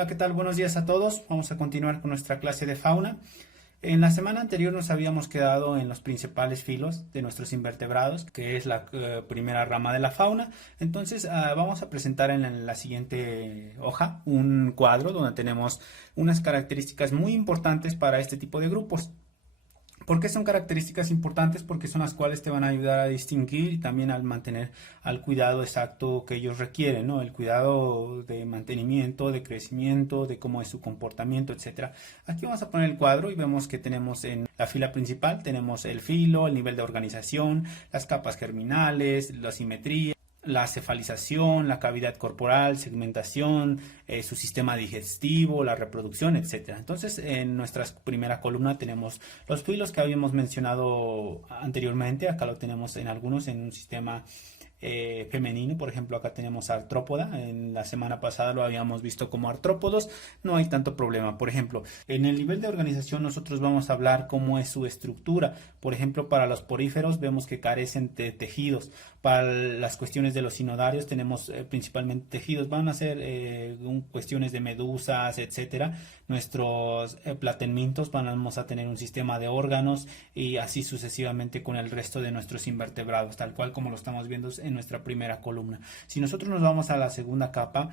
Hola, ¿qué tal? Buenos días a todos. Vamos a continuar con nuestra clase de fauna. En la semana anterior nos habíamos quedado en los principales filos de nuestros invertebrados, que es la primera rama de la fauna. Entonces, vamos a presentar en la siguiente hoja un cuadro donde tenemos unas características muy importantes para este tipo de grupos. ¿Por qué son características importantes? Porque son las cuales te van a ayudar a distinguir y también al mantener al cuidado exacto que ellos requieren, ¿no? El cuidado de mantenimiento, de crecimiento, de cómo es su comportamiento, etcétera. Aquí vamos a poner el cuadro y vemos que tenemos en la fila principal, tenemos el filo, el nivel de organización, las capas germinales, la simetría, la cefalización, la cavidad corporal, segmentación, su sistema digestivo, la reproducción, etcétera. Entonces, en nuestra primera columna tenemos los filos que habíamos mencionado anteriormente. Acá lo tenemos en algunos en un sistema femenino. Por ejemplo, acá tenemos artrópoda. En la semana pasada lo habíamos visto como artrópodos. No hay tanto problema. Por ejemplo, en el nivel de organización nosotros vamos a hablar cómo es su estructura. Por ejemplo, para los poríferos vemos que carecen de tejidos. Para las cuestiones de los sinodarios tenemos principalmente tejidos. Van a ser cuestiones de medusas, etcétera. Nuestros platenmintos vamos a tener un sistema de órganos y así sucesivamente con el resto de nuestros invertebrados, tal cual como lo estamos viendo en nuestra primera columna. Si nosotros nos vamos a la segunda capa,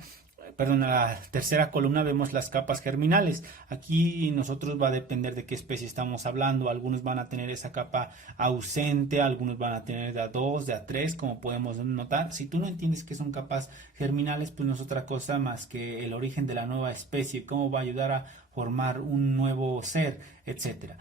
perdón, a la tercera columna, vemos las capas germinales. Aquí nosotros va a depender de qué especie estamos hablando. Algunos van a tener esa capa ausente, algunos van a tener de A2, de A3, como podemos notar. Si tú no entiendes qué son capas germinales, pues no es otra cosa más que el origen de la nueva especie, cómo va a ayudar a formar un nuevo ser, etcétera.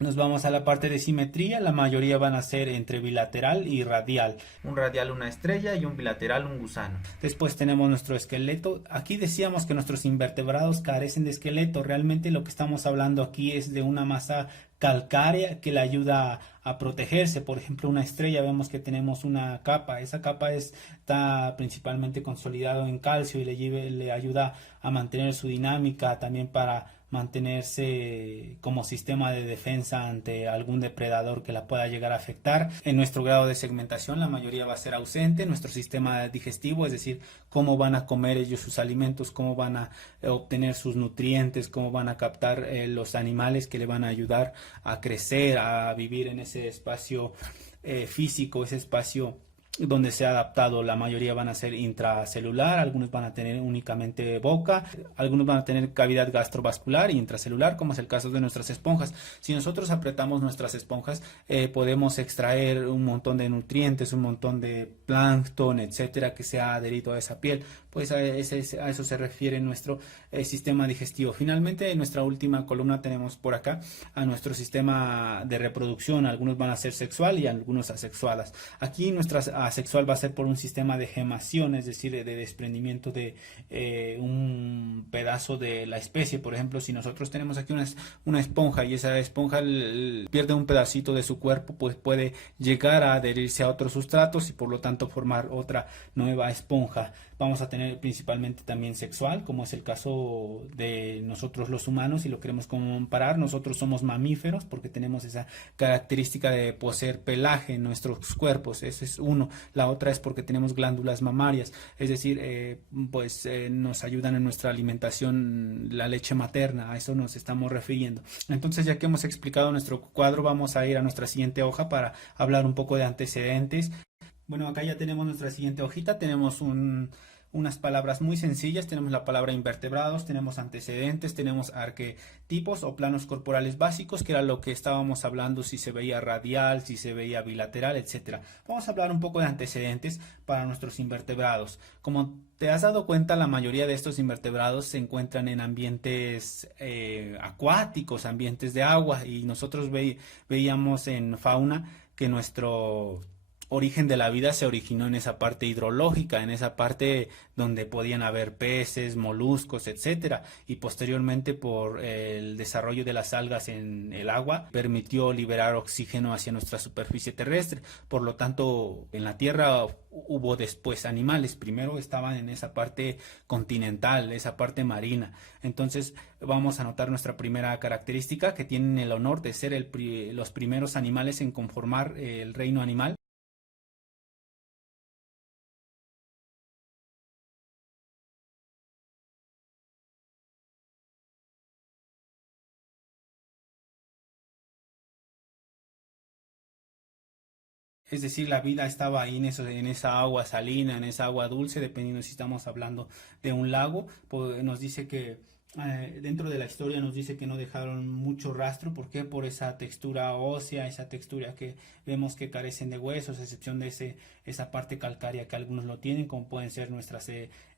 Nos vamos a la parte de simetría, la mayoría van a ser entre bilateral y radial. Un radial una estrella y un bilateral un gusano. Después tenemos nuestro esqueleto. Aquí decíamos que nuestros invertebrados carecen de esqueleto. Realmente lo que estamos hablando aquí es de una masa calcárea que le ayuda a protegerse. Por ejemplo, una estrella, vemos que tenemos una capa. Esa capa está principalmente consolidado en calcio y le ayuda a mantener su dinámica, también para mantenerse como sistema de defensa ante algún depredador que la pueda llegar a afectar. En nuestro grado de segmentación la mayoría va a ser ausente. Nuestro sistema digestivo, es decir, cómo van a comer ellos sus alimentos, cómo van a obtener sus nutrientes, cómo van a captar los animales que le van a ayudar a crecer, a vivir en ese espacio físico, ese espacio donde se ha adaptado. La mayoría van a ser intracelular, algunos van a tener únicamente boca, algunos van a tener cavidad gastrovascular y intracelular, como es el caso de nuestras esponjas. Si nosotros apretamos nuestras esponjas, podemos extraer un montón de nutrientes, un montón de plancton, etcétera, que se ha adherido a esa piel. Pues a eso se refiere nuestro sistema digestivo. Finalmente, en nuestra última columna tenemos por acá a nuestro sistema de reproducción. Algunos van a ser sexual y algunos asexuadas. Aquí nuestra asexual va a ser por un sistema de gemación, es decir, de desprendimiento de un pedazo de la especie. Por ejemplo, si nosotros tenemos aquí una esponja y esa esponja pierde un pedacito de su cuerpo, pues puede llegar a adherirse a otros sustratos y por lo tanto formar otra nueva esponja. Vamos a tener principalmente también sexual, como es el caso de nosotros los humanos. Si lo queremos comparar, nosotros somos mamíferos porque tenemos esa característica de poseer pelaje en nuestros cuerpos. Ese es uno. La otra es porque tenemos glándulas mamarias, es decir, nos ayudan en nuestra alimentación la leche materna. A eso nos estamos refiriendo. Entonces, ya que hemos explicado nuestro cuadro, vamos a ir a nuestra siguiente hoja para hablar un poco de antecedentes. Bueno, acá ya tenemos nuestra siguiente hojita. Tenemos unas palabras muy sencillas. Tenemos la palabra invertebrados, tenemos antecedentes, tenemos arquetipos o planos corporales básicos, que era lo que estábamos hablando, si se veía radial, si se veía bilateral, etcétera. Vamos a hablar un poco de antecedentes para nuestros invertebrados. Como te has dado cuenta, la mayoría de estos invertebrados se encuentran en ambientes acuáticos, ambientes de agua, y nosotros veíamos en fauna que nuestro origen de la vida se originó en esa parte hidrológica, en esa parte donde podían haber peces, moluscos, etcétera, y posteriormente por el desarrollo de las algas en el agua permitió liberar oxígeno hacia nuestra superficie terrestre. Por lo tanto, en la Tierra hubo después animales. Primero estaban en esa parte continental, esa parte marina. Entonces vamos a notar nuestra primera característica, que tienen el honor de ser los primeros animales en conformar el reino animal. es decir, la vida estaba ahí en esa agua salina, en esa agua dulce, dependiendo si estamos hablando de un lago. Pues, nos dice que dentro de la historia nos dice que no dejaron mucho rastro. ¿Por qué? Por esa textura ósea, esa textura que vemos que carecen de huesos, a excepción de esa parte calcárea que algunos lo tienen, como pueden ser nuestras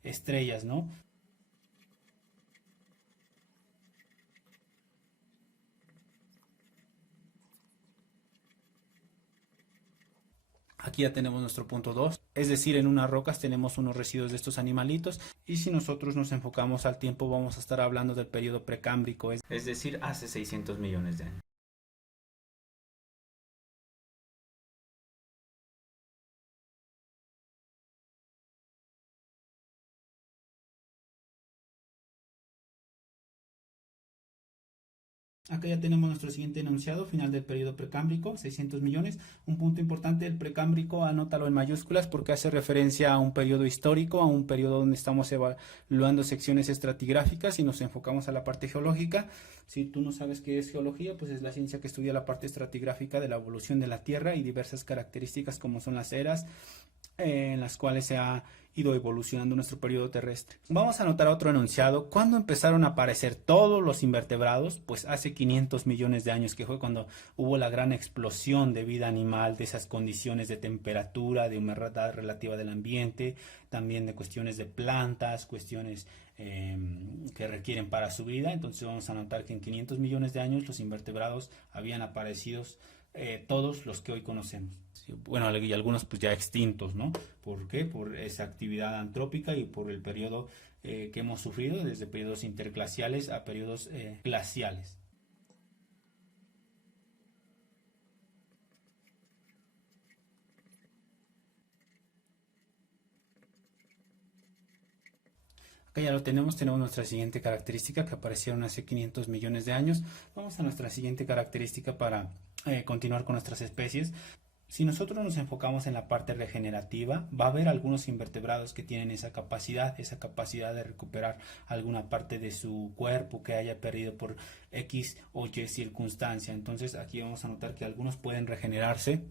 estrellas, ¿no? Aquí ya tenemos nuestro punto 2, es decir, en unas rocas tenemos unos residuos de estos animalitos, y si nosotros nos enfocamos al tiempo vamos a estar hablando del periodo precámbrico, es decir, hace 600 millones de años. Acá ya tenemos nuestro siguiente enunciado, final del periodo precámbrico, 600 millones. Un punto importante, el precámbrico, anótalo en mayúsculas porque hace referencia a un periodo histórico, a un periodo donde estamos evaluando secciones estratigráficas y nos enfocamos a la parte geológica. Si tú no sabes qué es geología, pues es la ciencia que estudia la parte estratigráfica de la evolución de la Tierra y diversas características como son las eras, en las cuales se ha ido evolucionando nuestro periodo terrestre. Vamos a anotar otro enunciado. ¿Cuándo empezaron a aparecer todos los invertebrados? Pues hace 500 millones de años, que fue cuando hubo la gran explosión de vida animal, de esas condiciones de temperatura, de humedad relativa del ambiente, también de cuestiones de plantas, cuestiones que requieren para su vida. Entonces vamos a notar que en 500 millones de años los invertebrados habían aparecido, todos los que hoy conocemos. Sí, bueno, y algunos pues ya extintos, ¿no? ¿Por qué? Por esa actividad antrópica y por el periodo que hemos sufrido, desde periodos interglaciales a periodos glaciales. Acá ya lo tenemos nuestra siguiente característica que aparecieron hace 500 millones de años. Vamos a nuestra siguiente característica para continuar con nuestras especies. Si nosotros nos enfocamos en la parte regenerativa, va a haber algunos invertebrados que tienen esa capacidad de recuperar alguna parte de su cuerpo que haya perdido por X o Y circunstancia. Entonces aquí vamos a notar que algunos pueden regenerarse.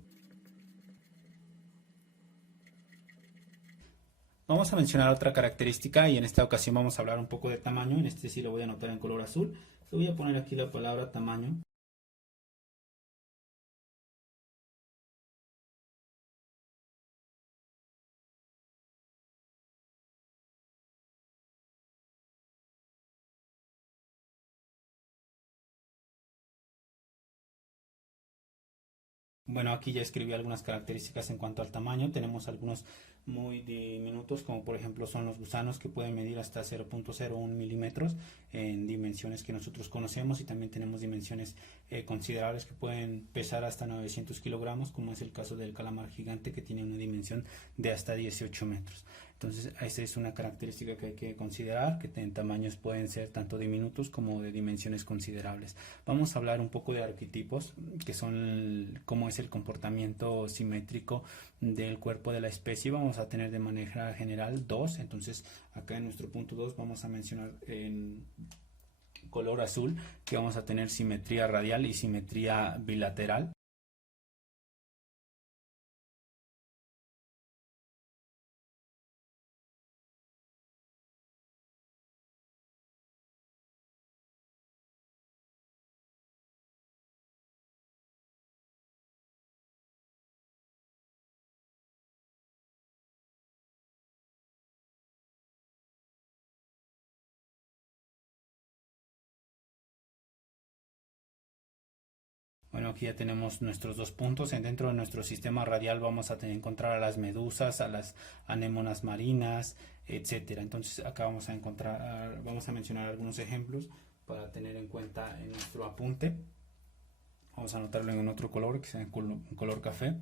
Vamos a mencionar otra característica y en esta ocasión vamos a hablar un poco de tamaño. En este sí lo voy a anotar en color azul. Le voy a poner aquí la palabra tamaño. Bueno, aquí ya escribí algunas características en cuanto al tamaño. Tenemos algunos muy diminutos, como por ejemplo son los gusanos, que pueden medir hasta 0.01 milímetros en dimensiones que nosotros conocemos, y también tenemos dimensiones considerables que pueden pesar hasta 900 kilogramos, como es el caso del calamar gigante, que tiene una dimensión de hasta 18 metros. Entonces, esa es una característica que hay que considerar, que en tamaños pueden ser tanto diminutos como de dimensiones considerables. Vamos a hablar un poco de arquetipos, que son cómo es el comportamiento simétrico del cuerpo de la especie. Vamos a tener de manera general dos. Entonces, acá en nuestro punto 2 vamos a mencionar en color azul que vamos a tener simetría radial y simetría bilateral. Bueno, aquí ya tenemos nuestros dos puntos. Dentro de nuestro sistema radial vamos a encontrar a las medusas, a las anémonas marinas, etcétera. Entonces acá vamos a encontrar, vamos a mencionar algunos ejemplos para tener en cuenta en nuestro apunte. Vamos a anotarlo en otro color, que sea en color café.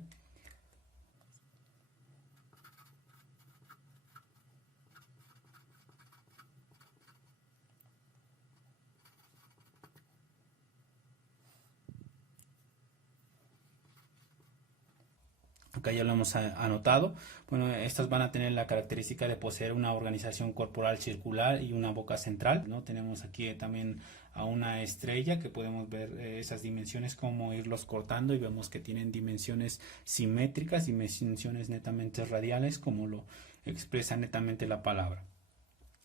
Acá ya lo hemos anotado. Bueno, estas van a tener la característica de poseer una organización corporal circular y una boca central, ¿no? Tenemos aquí también a una estrella que podemos ver esas dimensiones, como irlos cortando, y vemos que tienen dimensiones simétricas, dimensiones netamente radiales, como lo expresa netamente la palabra.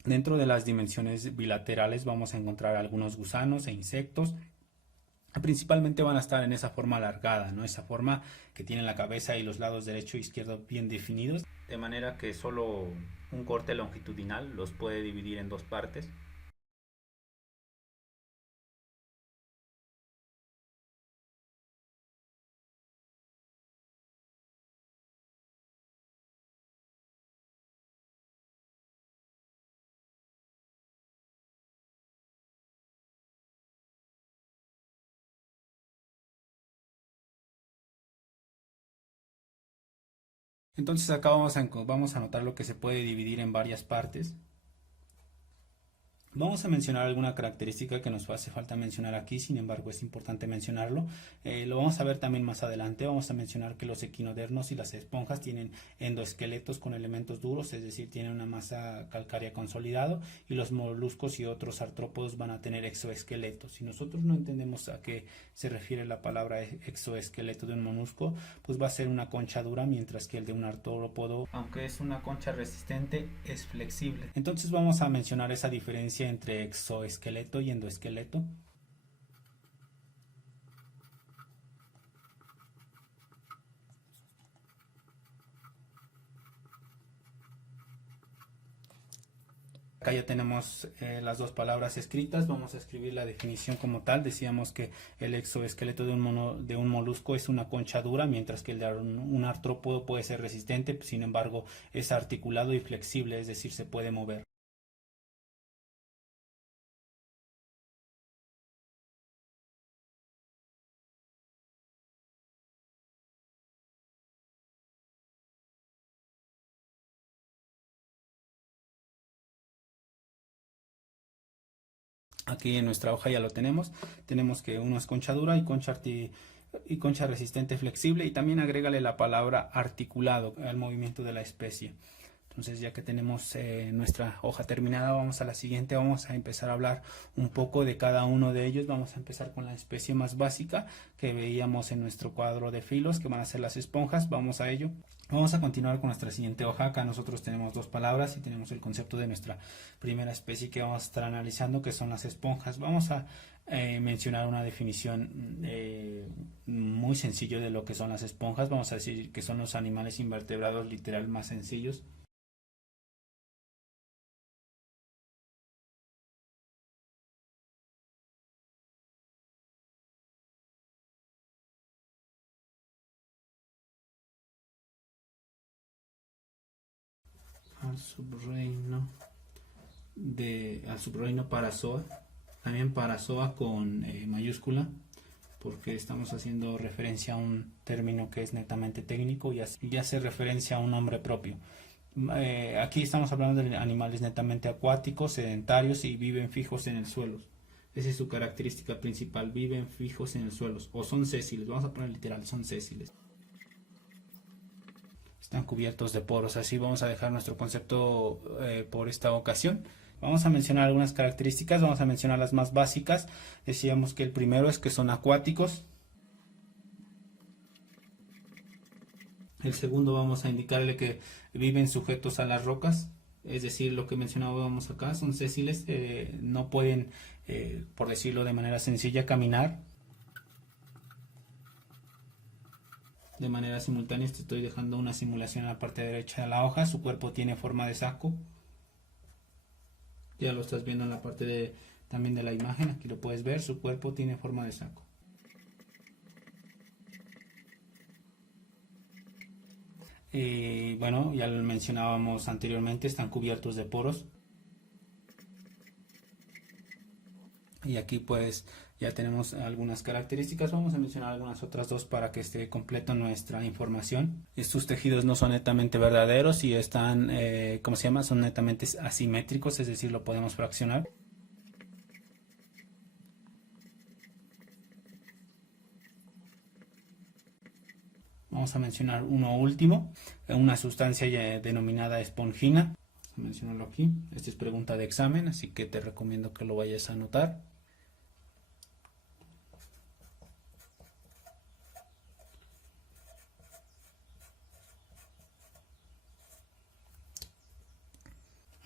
Dentro de las dimensiones bilaterales vamos a encontrar algunos gusanos e insectos. Principalmente van a estar en esa forma alargada, ¿no? Esa forma que tiene la cabeza y los lados derecho e izquierdo bien definidos, de manera que solo un corte longitudinal los puede dividir en dos partes. Entonces acá vamos a notar lo que se puede dividir en varias partes. Vamos a mencionar alguna característica que nos hace falta mencionar aquí, sin embargo es importante mencionarlo. Lo vamos a ver también más adelante. Vamos a mencionar que los equinodermos y las esponjas tienen endoesqueletos con elementos duros, es decir, tienen una masa calcárea consolidado, y los moluscos y otros artrópodos van a tener exoesqueletos. Si nosotros no entendemos a qué se refiere la palabra exoesqueleto de un molusco, pues va a ser una concha dura, mientras que el de un artrópodo, aunque es una concha resistente, es flexible. Entonces vamos a mencionar esa diferencia entre exoesqueleto y endoesqueleto. Acá ya tenemos las dos palabras escritas. Vamos a escribir la definición como tal. Decíamos que el exoesqueleto de un molusco es una concha dura, mientras que el de un artrópodo puede ser resistente, sin embargo es articulado y flexible, es decir, se puede mover. Aquí en nuestra hoja ya lo tenemos. Tenemos que uno es concha dura y concha resistente flexible, y también agrégale la palabra articulado al movimiento de la especie. Entonces, ya que tenemos nuestra hoja terminada, vamos a la siguiente. Vamos a empezar a hablar un poco de cada uno de ellos. Vamos a empezar con la especie más básica que veíamos en nuestro cuadro de filos, que van a ser las esponjas. Vamos a ello. Vamos a continuar con nuestra siguiente hoja. Acá nosotros tenemos dos palabras y tenemos el concepto de nuestra primera especie que vamos a estar analizando, que son las esponjas. Vamos a mencionar una definición muy sencilla de lo que son las esponjas. Vamos a decir que son los animales invertebrados literal más sencillos. Al subreino Parazoa, también Parazoa con mayúscula, porque estamos haciendo referencia a un término que es netamente técnico y hace referencia a un nombre propio. Aquí estamos hablando de animales netamente acuáticos, sedentarios, y viven fijos en el suelo. Esa es su característica principal: viven fijos en el suelo, o son sésiles. Vamos a poner literal, son sésiles. Están cubiertos de poros. Así vamos a dejar nuestro concepto por esta ocasión. Vamos a mencionar algunas características. Vamos a mencionar las más básicas. Decíamos que el primero es que son acuáticos. El segundo, vamos a indicarle que viven sujetos a las rocas, es decir, lo que mencionábamos acá, son sésiles, no pueden, por decirlo de manera sencilla, caminar de manera simultánea. Te estoy dejando una simulación en la parte derecha de la hoja. Su cuerpo tiene forma de saco. Ya lo estás viendo en la parte también de la imagen. Aquí lo puedes ver. Su cuerpo tiene forma de saco. Bueno, ya lo mencionábamos anteriormente. Están cubiertos de poros. Y aquí pues ya tenemos algunas características. Vamos a mencionar algunas otras dos para que esté completo nuestra información. Estos tejidos no son netamente verdaderos y están, ¿cómo se llama? Son netamente asimétricos, es decir, lo podemos fraccionar. Vamos a mencionar uno último, una sustancia denominada espongina. Vamos a mencionarlo aquí. Esta es pregunta de examen, así que te recomiendo que lo vayas a anotar.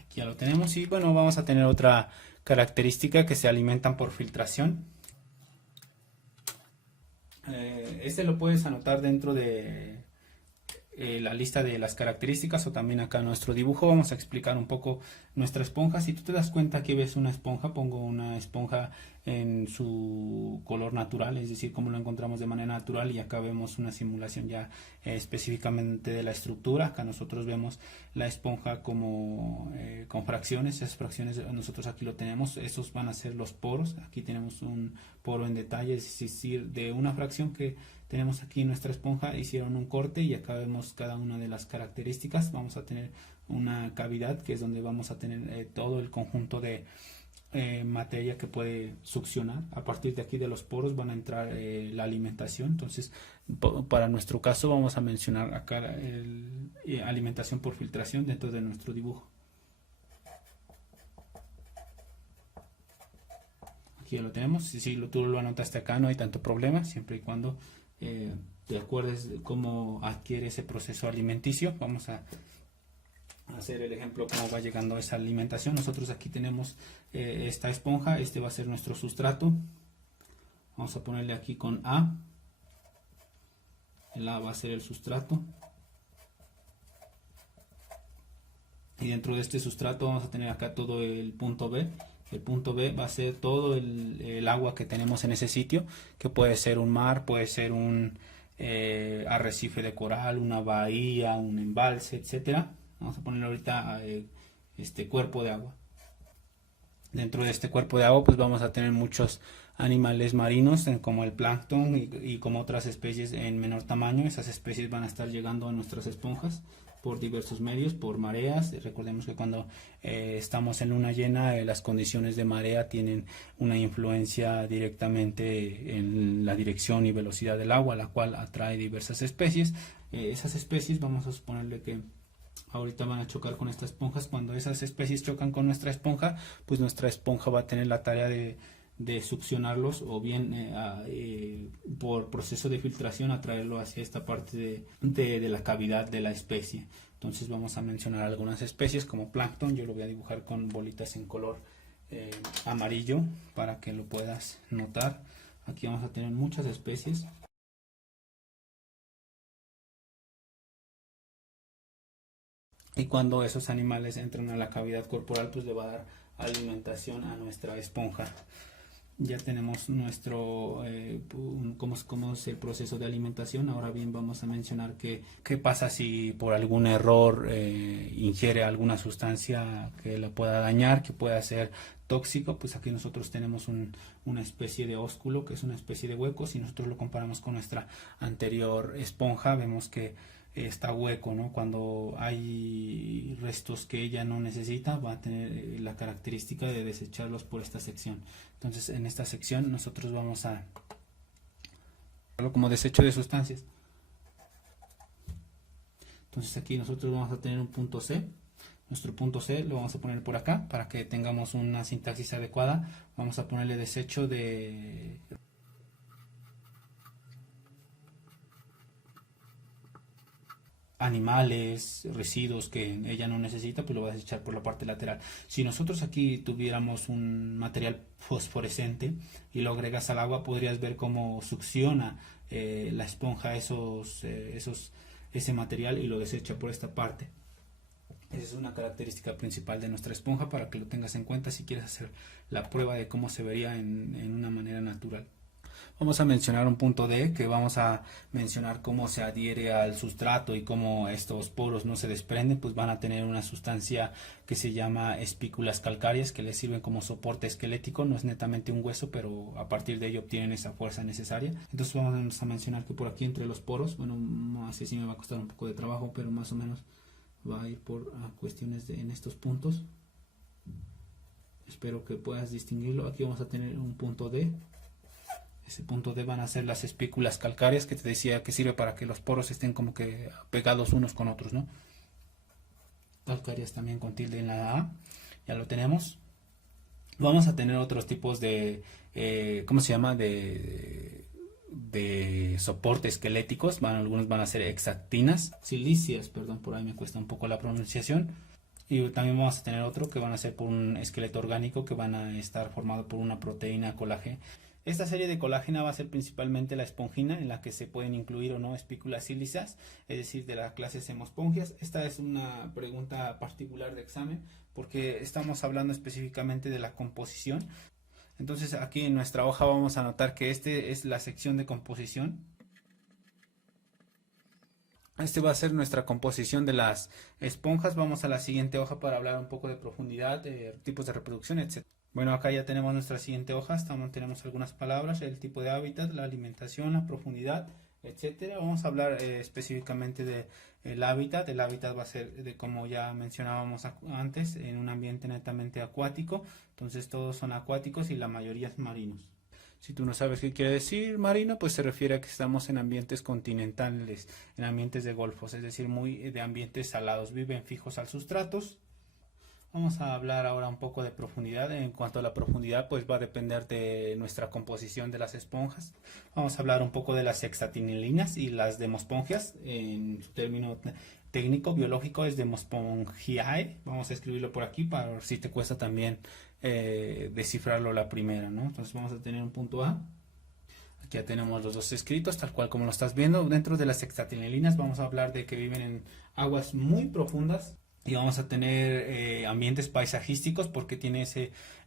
Aquí ya lo tenemos y bueno, vamos a tener otra característica que se alimentan por filtración. Este lo puedes anotar dentro de la lista de las características o también acá en nuestro dibujo. Vamos a explicar un poco nuestra esponja. Si tú te das cuenta, aquí ves una esponja, pongo una esponja en su color natural, es decir, como lo encontramos de manera natural, y acá vemos una simulación ya específicamente de la estructura. Acá nosotros vemos la esponja como con fracciones. Esas fracciones nosotros aquí lo tenemos, esos van a ser los poros. Aquí tenemos un poro en detalle, es decir, de una fracción que tenemos aquí en nuestra esponja hicieron un corte y acá vemos cada una de las características. Vamos a tener una cavidad que es donde vamos a tener todo el conjunto de materia que puede succionar. A partir de aquí de los poros van a entrar la alimentación. Entonces para nuestro caso vamos a mencionar acá alimentación por filtración dentro de nuestro dibujo. Aquí ya lo tenemos. Si tú lo anotaste acá no hay tanto problema, siempre y cuando te acuerdes de cómo adquiere ese proceso alimenticio. Vamos a hacer el ejemplo cómo va llegando esa alimentación. Nosotros aquí tenemos esta esponja, este va a ser nuestro sustrato. Vamos a ponerle aquí con A. El A va a ser el sustrato. Y dentro de este sustrato vamos a tener acá todo el punto B. El punto B va a ser todo el agua que tenemos en ese sitio, que puede ser un mar, puede ser un arrecife de coral, una bahía, un embalse, etcétera. Vamos a poner ahorita este cuerpo de agua. Dentro de este cuerpo de agua pues vamos a tener muchos animales marinos como el plancton y como otras especies en menor tamaño. Esas especies van a estar llegando a nuestras esponjas por diversos medios, por mareas. Recordemos que cuando estamos en luna llena, las condiciones de marea tienen una influencia directamente en la dirección y velocidad del agua, la cual atrae diversas especies. Esas especies vamos a suponerle que ahorita van a chocar con estas esponjas. Cuando esas especies chocan con nuestra esponja, pues nuestra esponja va a tener la tarea de succionarlos o bien por proceso de filtración atraerlo hacia esta parte de la cavidad de la especie. Entonces vamos a mencionar algunas especies como plancton. Yo lo voy a dibujar con bolitas en color amarillo para que lo puedas notar. Aquí vamos a tener muchas especies. Y cuando esos animales entran a la cavidad corporal, pues le va a dar alimentación a nuestra esponja. Ya tenemos nuestro cómo es el proceso de alimentación. Ahora bien, vamos a mencionar qué pasa si por algún error ingiere alguna sustancia que la pueda dañar, que pueda ser tóxico. Pues aquí nosotros tenemos una especie de ósculo, que es una especie de hueco. Si nosotros lo comparamos con nuestra anterior esponja, vemos que está hueco, ¿no? Cuando hay restos que ella no necesita, va a tener la característica de desecharlos por esta sección. Entonces en esta sección nosotros vamos a verlo como desecho de sustancias. Entonces aquí nosotros vamos a tener un punto C. Nuestro punto C lo vamos a poner por acá para que tengamos una sintaxis adecuada. Vamos a ponerle desecho de animales, residuos que ella no necesita, pues lo va a desechar por la parte lateral. Si nosotros aquí tuviéramos un material fosforescente y lo agregas al agua, podrías ver cómo succiona la esponja ese material y lo desecha por esta parte. Esa es una característica principal de nuestra esponja para que lo tengas en cuenta si quieres hacer la prueba de cómo se vería en una manera natural. Vamos a mencionar un punto D, que vamos a mencionar cómo se adhiere al sustrato y cómo estos poros no se desprenden. Pues van a tener una sustancia que se llama espículas calcáreas, que les sirven como soporte esquelético. No es netamente un hueso, pero a partir de ello obtienen esa fuerza necesaria. Entonces vamos a mencionar que por aquí entre los poros, bueno, así sí me va a costar un poco de trabajo, pero más o menos va a ir por cuestiones en estos puntos. Espero que puedas distinguirlo. Aquí vamos a tener un punto D. Ese punto D van a ser las espículas calcáreas, que te decía que sirve para que los poros estén como que pegados unos con otros, ¿no? Calcáreas también con tilde en la A, ya lo tenemos. Vamos a tener otros tipos de, ¿cómo se llama? De soporte esqueléticos. Algunos van a ser hexactinas, silicias, perdón, por ahí me cuesta un poco la pronunciación. Y también vamos a tener otro que van a ser por un esqueleto orgánico que van a estar formado por una proteína colágeno. Esta serie de colágena va a ser principalmente la esponjina, en la que se pueden incluir o no espículas sílicas, es decir, de la clase hemospongias. Esta es una pregunta particular de examen porque estamos hablando específicamente de la composición. Entonces aquí en nuestra hoja vamos a notar que este es la sección de composición. Este va a ser nuestra composición de las esponjas. Vamos a la siguiente hoja para hablar un poco de profundidad, tipos de reproducción, etc. Bueno, acá ya tenemos nuestra siguiente hoja. Tenemos algunas palabras, el tipo de hábitat, la alimentación, la profundidad, etcétera. Vamos a hablar específicamente del hábitat. El hábitat va a ser, como ya mencionábamos antes, en un ambiente netamente acuático. Entonces todos son acuáticos y la mayoría es marinos. Si tú no sabes qué quiere decir marino, pues se refiere a que estamos en ambientes continentales, en ambientes de golfos, es decir, muy de ambientes salados, viven fijos al sustratos. Vamos a hablar ahora un poco de profundidad. En cuanto a la profundidad, pues va a depender de nuestra composición de las esponjas. Vamos a hablar un poco de las hexatinilinas y las demospongias. En su término técnico biológico es Demospongiae. Vamos a escribirlo por aquí para ver si te cuesta también descifrarlo la primera, ¿no? Entonces vamos a tener un punto A. Aquí ya tenemos los dos escritos, tal cual como lo estás viendo. Dentro de las hexatinilinas vamos a hablar de que viven en aguas muy profundas. Y vamos a tener ambientes paisajísticos porque tiene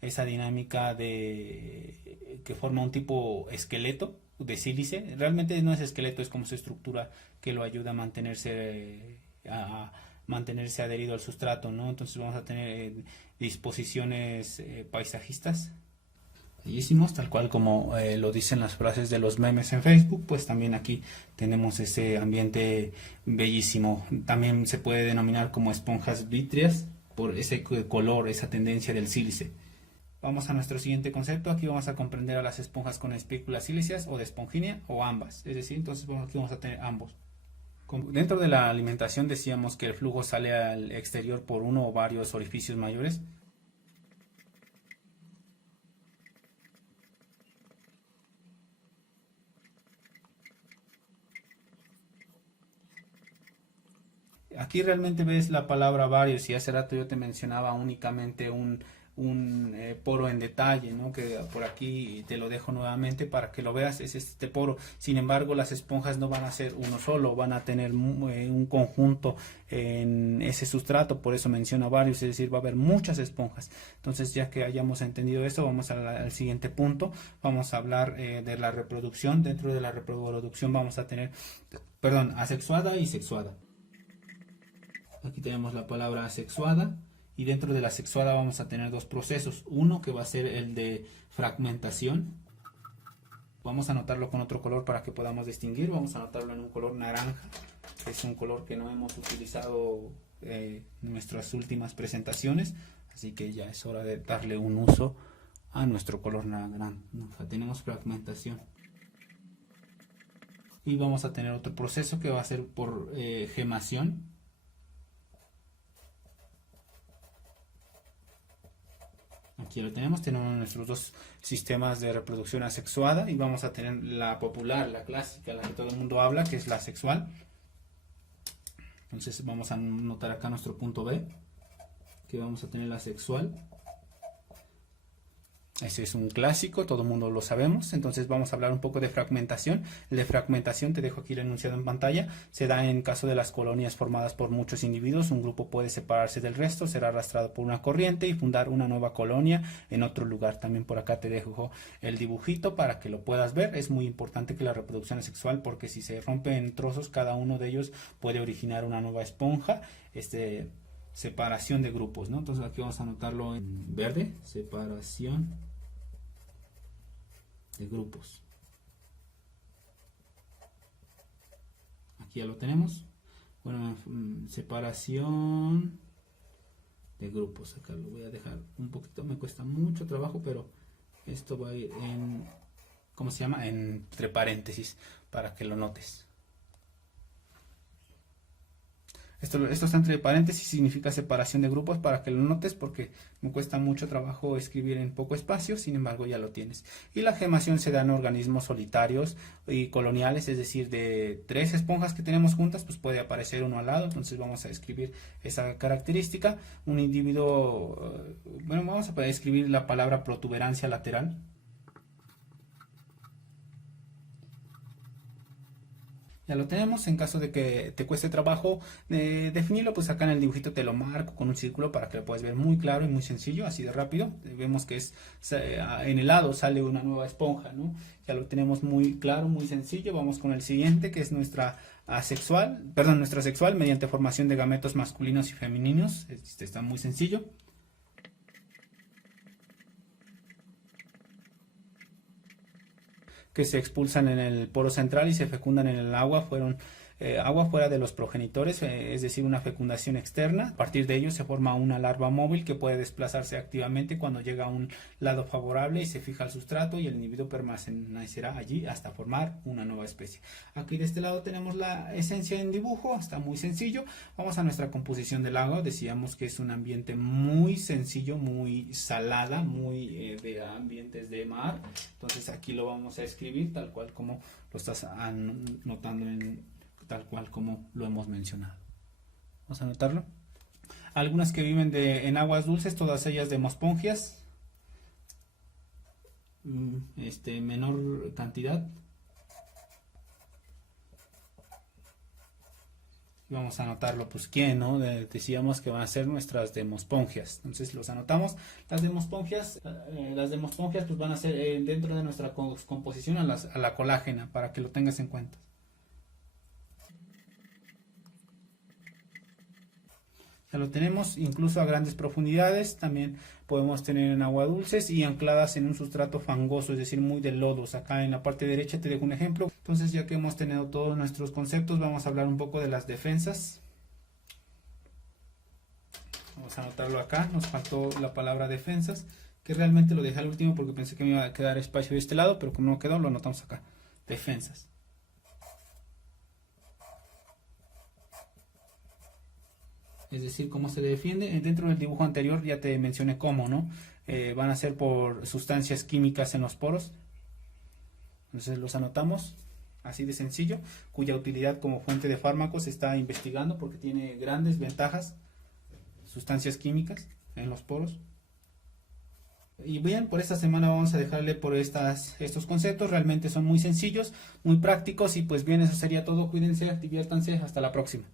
esa dinámica de que forma un tipo esqueleto de sílice. Realmente no es esqueleto, es como su estructura que lo ayuda a mantenerse adherido al sustrato, ¿no? Entonces vamos a tener disposiciones paisajistas bellísimos, tal cual como lo dicen las frases de los memes en Facebook. Pues también aquí tenemos ese ambiente bellísimo. También se puede denominar como esponjas vítreas por ese color, esa tendencia del sílice. Vamos a nuestro siguiente concepto. Aquí vamos a comprender a las esponjas con espículas síliceas o de esponginia o ambas. Es decir, entonces aquí vamos a tener ambos. Dentro de la alimentación decíamos que el flujo sale al exterior por uno o varios orificios mayores. Aquí realmente ves la palabra varios y hace rato yo te mencionaba únicamente un poro en detalle, ¿no? Que por aquí te lo dejo nuevamente para que lo veas, es este poro. Sin embargo, las esponjas no van a ser uno solo, van a tener un conjunto en ese sustrato, por eso menciona varios, es decir, va a haber muchas esponjas. Entonces, ya que hayamos entendido esto, vamos al siguiente punto. Vamos a hablar de la reproducción. Dentro de la reproducción vamos a tener, perdón, asexuada y sexuada. Aquí tenemos la palabra asexuada y dentro de la asexuada vamos a tener dos procesos. Uno que va a ser el de fragmentación. Vamos a anotarlo con otro color para que podamos distinguir. Vamos a anotarlo en un color naranja, que es un color que no hemos utilizado en nuestras últimas presentaciones. Así que ya es hora de darle un uso a nuestro color naranja. Tenemos fragmentación. Y vamos a tener otro proceso que va a ser por gemación. Aquí lo tenemos nuestros dos sistemas de reproducción asexuada y vamos a tener la popular, la clásica, la que todo el mundo habla, que es la sexual. Entonces vamos a anotar acá nuestro punto B, que vamos a tener la sexual. Ese es un clásico, todo el mundo lo sabemos. Entonces vamos a hablar un poco de fragmentación. El de fragmentación, te dejo aquí el enunciado en pantalla, se da en caso de las colonias formadas por muchos individuos. Un grupo puede separarse del resto, será arrastrado por una corriente y fundar una nueva colonia en otro lugar. También por acá te dejo el dibujito para que lo puedas ver. Es muy importante que la reproducción asexual, porque si se rompe en trozos, cada uno de ellos puede originar una nueva esponja. Separación de grupos, ¿no? Entonces aquí vamos a anotarlo en verde, separación de grupos. Aquí ya lo tenemos. Bueno, separación de grupos. Acá lo voy a dejar un poquito, me cuesta mucho trabajo, pero esto va a ir en ¿cómo se llama? Entre paréntesis, para que lo notes. Esto está entre paréntesis, significa separación de grupos, para que lo notes, porque me cuesta mucho trabajo escribir en poco espacio, sin embargo ya lo tienes. Y la gemación se da en organismos solitarios y coloniales, es decir, de 3 esponjas que tenemos juntas, pues puede aparecer uno al lado, entonces vamos a escribir esa característica. Un individuo, bueno, vamos a escribir la palabra protuberancia lateral. Ya lo tenemos. En caso de que te cueste trabajo definirlo, pues acá en el dibujito te lo marco con un círculo para que lo puedas ver muy claro y muy sencillo, así de rápido. Vemos que en el lado sale una nueva esponja, ¿no? Ya lo tenemos muy claro, muy sencillo. Vamos con el siguiente, que es nuestra nuestra sexual, mediante formación de gametos masculinos y femeninos. Este está muy sencillo. Que se expulsan en el poro central y se fecundan en el agua, agua fuera de los progenitores, es decir, una fecundación externa. A partir de ello se forma una larva móvil que puede desplazarse activamente cuando llega a un lado favorable y se fija al sustrato, y el individuo permanecerá allí hasta formar una nueva especie. Aquí de este lado tenemos la esencia en dibujo, está muy sencillo. Vamos a nuestra composición del agua. Decíamos que es un ambiente muy sencillo, muy salada, muy de ambientes de mar. Entonces aquí lo vamos a escribir tal cual como lo estás anotando, tal cual como lo hemos mencionado. Vamos a anotarlo. Algunas que viven en aguas dulces, todas ellas demospongias, menor cantidad. Y vamos a anotarlo, pues quién, ¿no? Decíamos que van a ser nuestras demospongias. Entonces los anotamos. Las demospongias pues van a ser dentro de nuestra composición a la colágena, para que lo tengas en cuenta. Ya lo tenemos, incluso a grandes profundidades. También podemos tener en agua dulces y ancladas en un sustrato fangoso, es decir, muy de lodos. Acá en la parte derecha te dejo un ejemplo. Entonces, ya que hemos tenido todos nuestros conceptos, vamos a hablar un poco de las defensas. Vamos a anotarlo acá. Nos faltó la palabra defensas, que realmente lo dejé al último porque pensé que me iba a quedar espacio de este lado, pero como no quedó, lo anotamos acá. Defensas. Es decir, cómo se defiende. Dentro del dibujo anterior ya te mencioné cómo, ¿no? Van a ser por sustancias químicas en los poros. Entonces los anotamos, así de sencillo, cuya utilidad como fuente de fármacos se está investigando porque tiene grandes ventajas. Sustancias químicas en los poros. Y bien, por esta semana vamos a dejarle por estos conceptos. Realmente son muy sencillos, muy prácticos, y pues bien, eso sería todo. Cuídense, diviértanse, hasta la próxima.